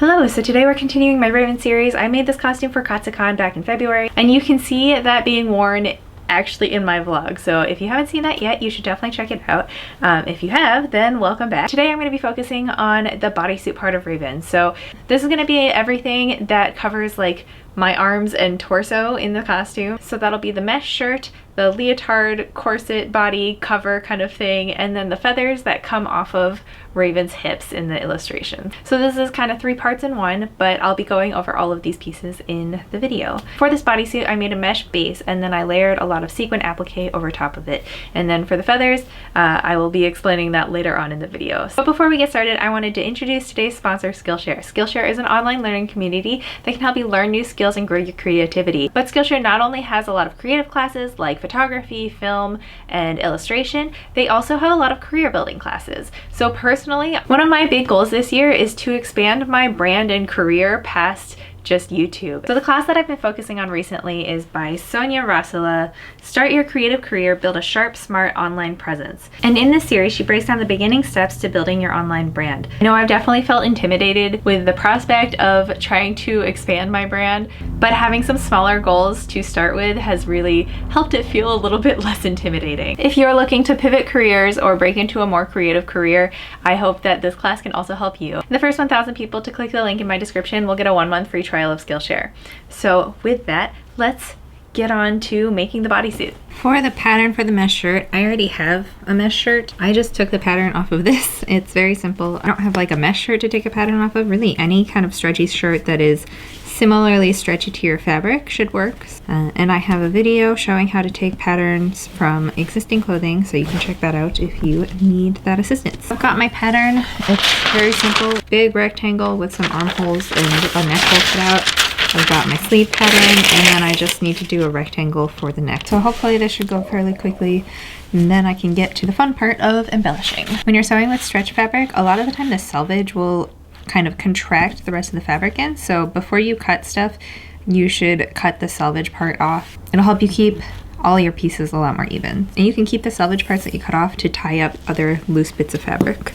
Hello, so today we're continuing my Raven series. I made this costume for katsucon back in February, and you can see that being worn actually in my vlog. So if you haven't seen that yet, you should definitely check it out. If you have, then welcome back. Today I'm going to be focusing on the bodysuit part of Raven. So this is going to be everything that covers like my arms and torso in the costume. So that'll be the mesh shirt, the leotard, corset, body, cover kind of thing, and then the feathers that come off of Raven's hips in the illustration. So this is kind of 3 parts in one, but I'll be going over all of these pieces in the video. For this bodysuit, I made a mesh base and then I layered a lot of sequin applique over top of it. And then for the feathers, I will be explaining that later on in the video. But before we get started, I wanted to introduce today's sponsor, Skillshare. Skillshare is an online learning community that can help you learn new skills and grow your creativity. But Skillshare not only has a lot of creative classes like photography, film, and illustration, they also have a lot of career building classes. So personally, one of my big goals this year is to expand my brand and career past just YouTube. So the class that I've been focusing on recently is by Sonia Rosala, Start Your Creative Career, Build a Sharp, Smart Online Presence. And in this series, she breaks down the beginning steps to building your online brand. I know I've definitely felt intimidated with the prospect of trying to expand my brand, but having some smaller goals to start with has really helped it feel a little bit less intimidating. If you're looking to pivot careers or break into a more creative career, I hope that this class can also help you. The first 1,000 people to click the link in my description will get a 1-month free trial of Skillshare. So with that, let's get on to making the bodysuit. For the pattern for the mesh shirt, I already have a mesh shirt. I just took the pattern off of this. It's very simple. I don't have like a mesh shirt to take a pattern off of. Really, any kind of stretchy shirt that is similarly stretchy to your fabric should work. And I have a video showing how to take patterns from existing clothing, so you can check that out if you need that assistance. I've got my pattern. It's very simple. Big rectangle with some armholes and a neck hole cut out. I've got my sleeve pattern, and then I just need to do a rectangle for the neck. So hopefully this should go fairly quickly, and then I can get to the fun part of embellishing. When you're sewing with stretch fabric, a lot of the time the selvage will kind of contract the rest of the fabric in. So before you cut stuff, you should cut the selvage part off. It'll help you keep all your pieces a lot more even. And you can keep the selvage parts that you cut off to tie up other loose bits of fabric.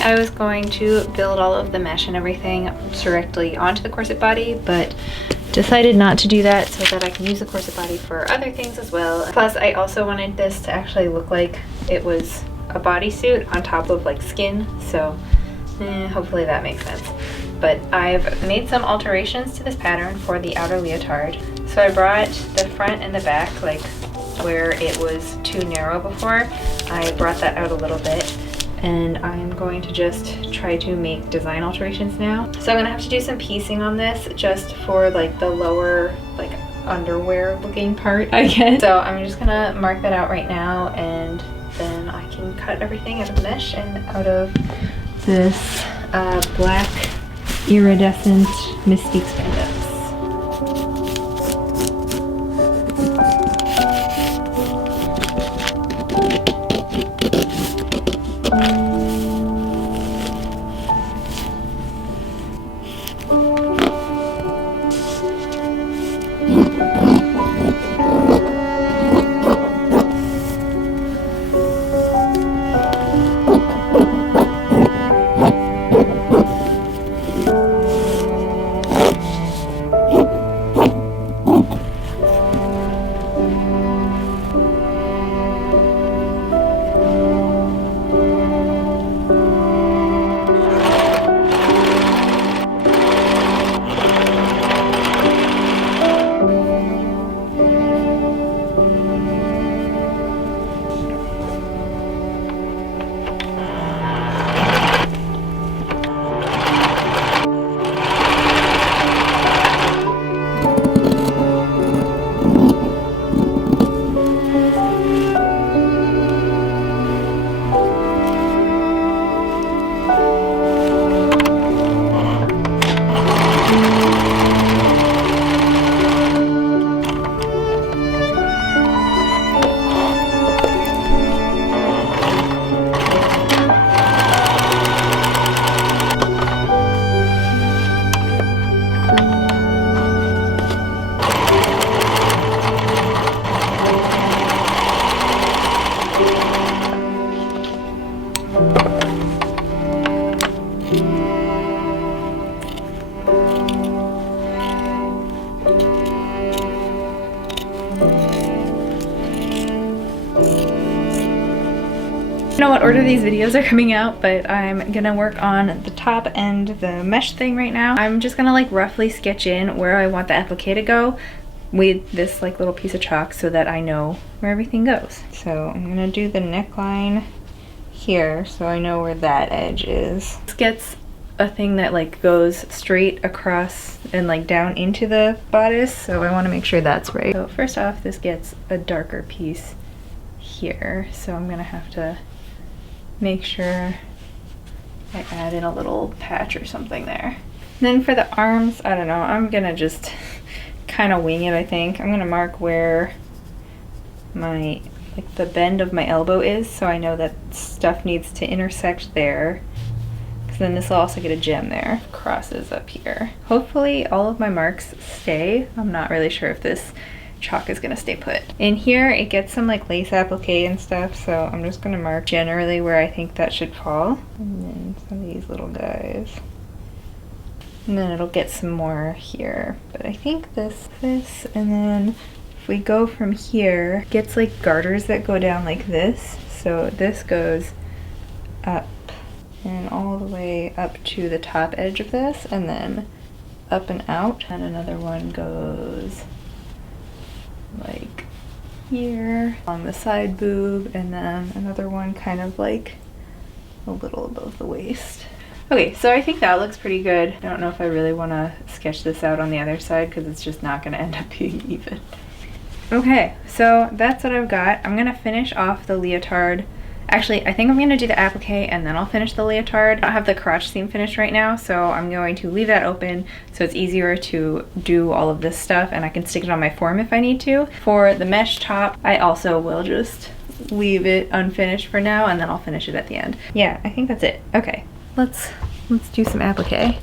I was going to build all of the mesh and everything directly onto the corset body, but decided not to do that so that I can use the corset body for other things as well. Plus, I also wanted this to actually look like it was a bodysuit on top of like skin, so hopefully that makes sense. But I've made some alterations to this pattern for the outer leotard. So I brought the front and the back, like where it was too narrow before, I brought that out a little bit. And I'm going to just try to make design alterations now. So I'm gonna have to do some piecing on this just for like the lower like underwear looking part, I guess. So I'm just gonna mark that out right now, and then I can cut everything out of mesh and out of this black iridescent Mystique spandex. I don't know what order these videos are coming out, but I'm gonna work on the top and the mesh thing right now. I'm just gonna like roughly sketch in where I want the applique to go with this like little piece of chalk so that I know where everything goes. So I'm gonna do the neckline here so I know where that edge is. This gets a thing that like goes straight across and like down into the bodice, so I want to make sure that's right. So first off, this gets a darker piece here, so I'm gonna have to make sure I add in a little patch or something there. Then for the arms, I don't know, I'm gonna just kind of wing it, I think. I'm gonna mark where my, like the bend of my elbow is, so I know that stuff needs to intersect there. Because then this will also get a gem there. Crosses up here. Hopefully all of my marks stay. I'm not really sure if this chalk is gonna stay put. In here it gets some like lace applique and stuff, so I'm just gonna mark generally where I think that should fall. And then some of these little guys. And then it'll get some more here. But I think this, and then if we go from here, it gets like garters that go down like this. So this goes up and all the way up to the top edge of this, and then up and out. And another one goes like here on the side boob, and then another one kind of like a little above the waist. Okay, so I think that looks pretty good. I don't know if I really want to sketch this out on the other side because it's just not going to end up being even. Okay, so that's what I've got. I'm going to finish off the leotard. Actually, I think I'm going to do the applique and then I'll finish the leotard. I don't have the crotch seam finished right now, so I'm going to leave that open so it's easier to do all of this stuff, and I can stick it on my form if I need to. For the mesh top, I also will just leave it unfinished for now, and then I'll finish it at the end. Yeah, I think that's it. Okay, let's do some applique.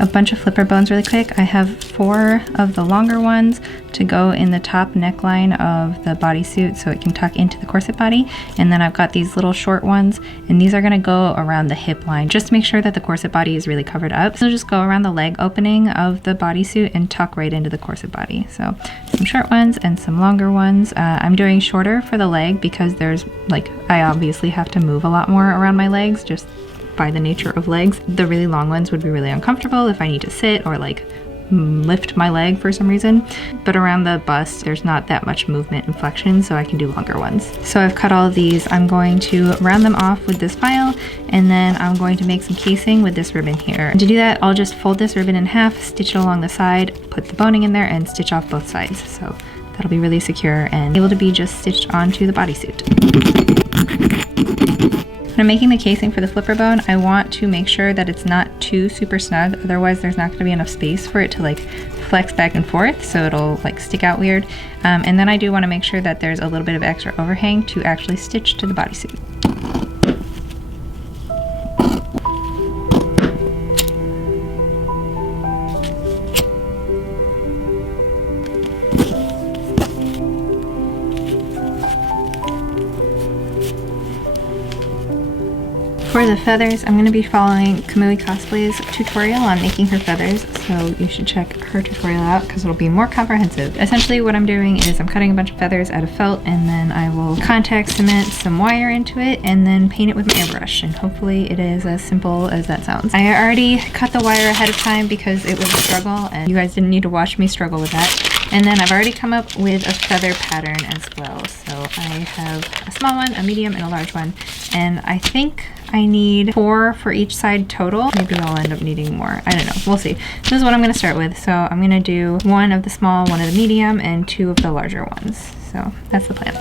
A bunch of flipper bones really quick. I have 4 of the longer ones to go in the top neckline of the bodysuit so it can tuck into the corset body, and then I've got these little short ones, and these are going to go around the hip line just to make sure that the corset body is really covered up. So just go around the leg opening of the bodysuit and tuck right into the corset body. So some short ones and some longer ones. I'm doing shorter for the leg because there's like, I obviously have to move a lot more around my legs just by the nature of legs. The really long ones would be really uncomfortable if I need to sit or like lift my leg for some reason, but around the bust there's not that much movement and flexion, so I can do longer ones. So I've cut all of these. I'm going to round them off with this file, and then I'm going to make some casing with this ribbon here. And to do that, I'll just fold this ribbon in half, stitch it along the side, put the boning in there, and stitch off both sides. So that'll be really secure and able to be just stitched onto the bodysuit. When I'm making the casing for the flipper bone, I want to make sure that it's not too super snug, otherwise there's not going to be enough space for it to like flex back and forth, so it'll like stick out weird. And then I do want to make sure that there's a little bit of extra overhang to actually stitch to the bodysuit. For For the feathers, I'm going to be following Kamui Cosplay's tutorial on making her feathers, so you should check her tutorial out because it'll be more comprehensive. Essentially what I'm doing is I'm cutting a bunch of feathers out of felt, and then I will contact cement some wire into it and then paint it with my airbrush, and hopefully it is as simple as that sounds. I already cut the wire ahead of time because it was a struggle and you guys didn't need to watch me struggle with that. And then I've already come up with a feather pattern as well. So I have a small one, a medium, and a large one. And I think I need 4 for each side total. Maybe I'll end up needing more. I don't know. We'll see. This is what I'm going to start with. So I'm going to do 1 of the small, 1 of the medium, and 2 of the larger ones. So that's the plan.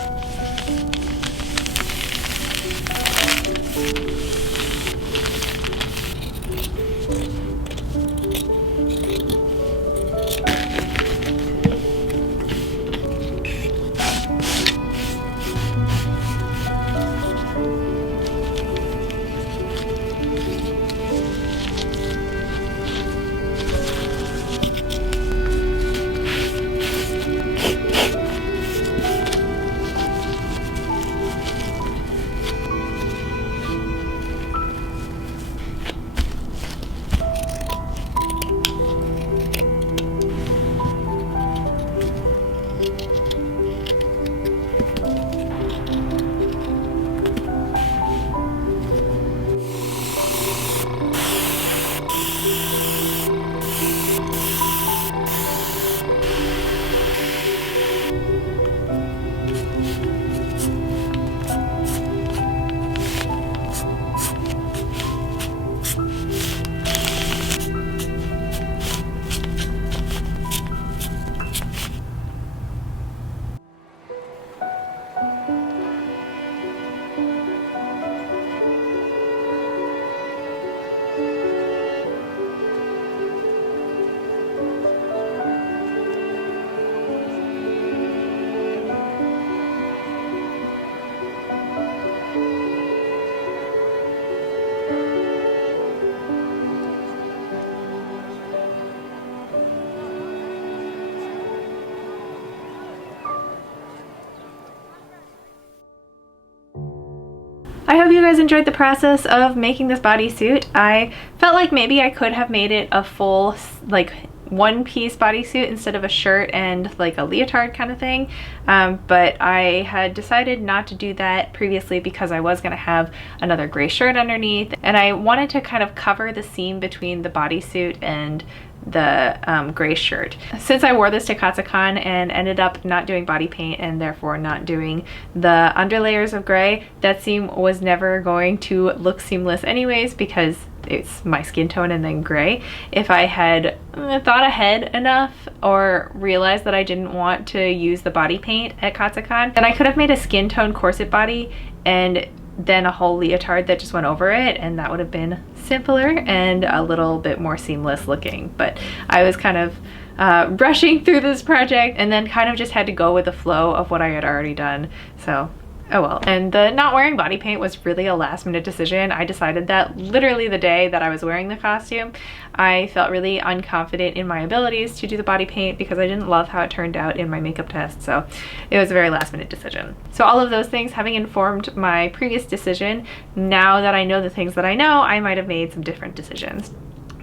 I hope you guys enjoyed the process of making this bodysuit. I felt like maybe I could have made it a full, like, one-piece bodysuit instead of a shirt and like a leotard kind of thing, but I had decided not to do that previously because I was going to have another gray shirt underneath, and I wanted to kind of cover the seam between the bodysuit and the gray shirt. Since I wore this to katsucon and ended up not doing body paint and therefore not doing the underlayers of gray, that seam was never going to look seamless anyways because it's my skin tone and then gray. If I had thought ahead enough or realized that I didn't want to use the body paint at katsucon, then I could have made a skin tone corset body and then a whole leotard that just went over it, and that would have been simpler and a little bit more seamless looking. But I was kind of rushing through this project and then kind of just had to go with the flow of what I had already done. So oh well. And the not wearing body paint was really a last minute decision. I decided that literally the day that I was wearing the costume. I felt really unconfident in my abilities to do the body paint because I didn't love how it turned out in my makeup test, so it was a very last minute decision. So all of those things having informed my previous decision, now that I know the things that I know, I might have made some different decisions.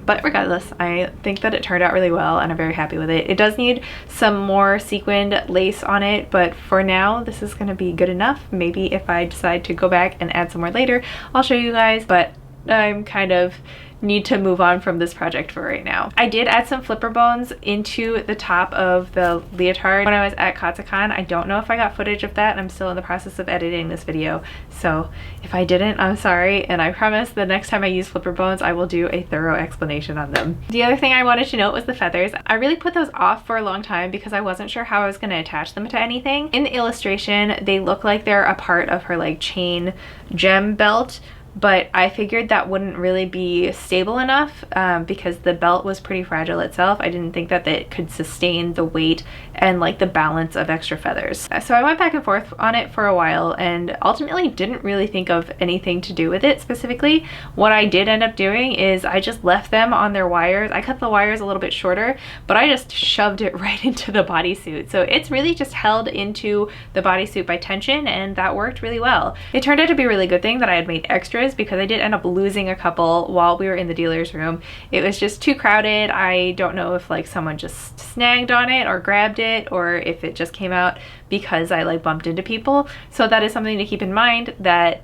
But regardless, I think that it turned out really well and I'm very happy with it. It does need some more sequined lace on it, but for now, this is gonna be good enough. Maybe if I decide to go back and add some more later, I'll show you guys, but I'm kind of need to move on from this project for right now. I did add some flipper bones into the top of the leotard when I was at katsucon. I don't know if I got footage of that. I'm still in the process of editing this video, so if I didn't, I'm sorry, and I promise the next time I use flipper bones I will do a thorough explanation on them. The other thing I wanted to note was the feathers. I really put those off for a long time because I wasn't sure how I was going to attach them to anything. In the illustration they look like they're a part of her like chain gem belt, but I figured that wouldn't really be stable enough because the belt was pretty fragile itself. I didn't think that it could sustain the weight and like the balance of extra feathers. So I went back and forth on it for a while and ultimately didn't really think of anything to do with it specifically. What I did end up doing is I just left them on their wires. I cut the wires a little bit shorter, but I just shoved it right into the bodysuit. So it's really just held into the bodysuit by tension, and that worked really well. It turned out to be a really good thing that I had made extras others because I did end up losing a couple while we were in the dealer's room. It was just too crowded. I don't know if like someone just snagged on it or grabbed it, or if it just came out because I like bumped into people. So that is something to keep in mind, that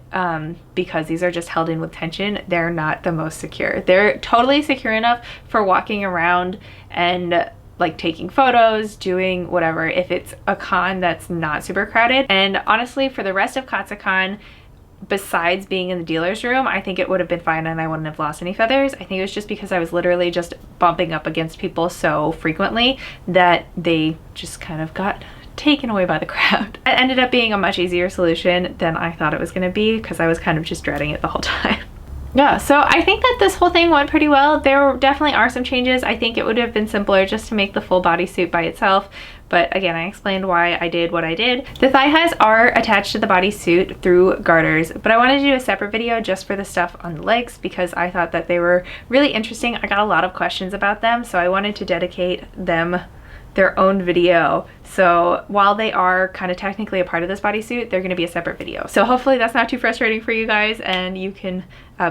because these are just held in with tension, they're not the most secure. They're totally secure enough for walking around and like taking photos, doing whatever, if it's a con that's not super crowded. And honestly, for the rest of katsucon, besides being in the dealer's room, I think it would have been fine and I wouldn't have lost any feathers. I think it was just because I was literally just bumping up against people so frequently that they just kind of got taken away by the crowd. It ended up being a much easier solution than I thought it was going to be, because I was kind of just dreading it the whole time. Yeah, so I think that this whole thing went pretty well. There definitely are some changes. I think it would have been simpler just to make the full bodysuit by itself. But again, I explained why I did what I did. The thigh highs are attached to the bodysuit through garters, but I wanted to do a separate video just for the stuff on the legs because I thought that they were really interesting. I got a lot of questions about them, so I wanted to dedicate them their own video. So while they are kind of technically a part of this bodysuit, they're going to be a separate video. So hopefully that's not too frustrating for you guys and you can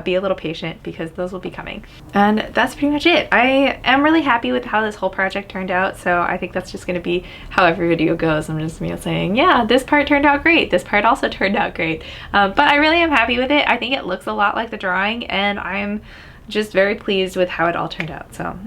be a little patient, because those will be coming. And that's pretty much it. I am really happy with how this whole project turned out, so I think that's just going to be how every video goes. I'm just saying, yeah, this part turned out great, this part also turned out great. But I really am happy with it. I think it looks a lot like the drawing and I'm just very pleased with how it all turned out. So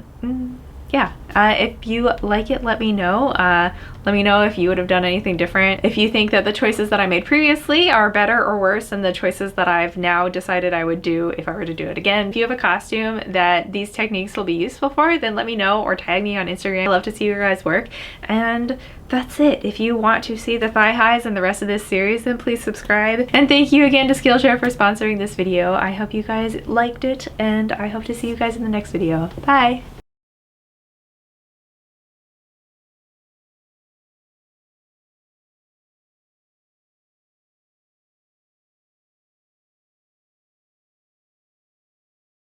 yeah, if you like it, let me know. Let me know if you would have done anything different. If you think that the choices that I made previously are better or worse than the choices that I've now decided I would do if I were to do it again. If you have a costume that these techniques will be useful for, then let me know or tag me on Instagram. I love to see your guys' work. And that's it. If you want to see the thigh highs and the rest of this series, then please subscribe. And thank you again to Skillshare for sponsoring this video. I hope you guys liked it, and I hope to see you guys in the next video. Bye!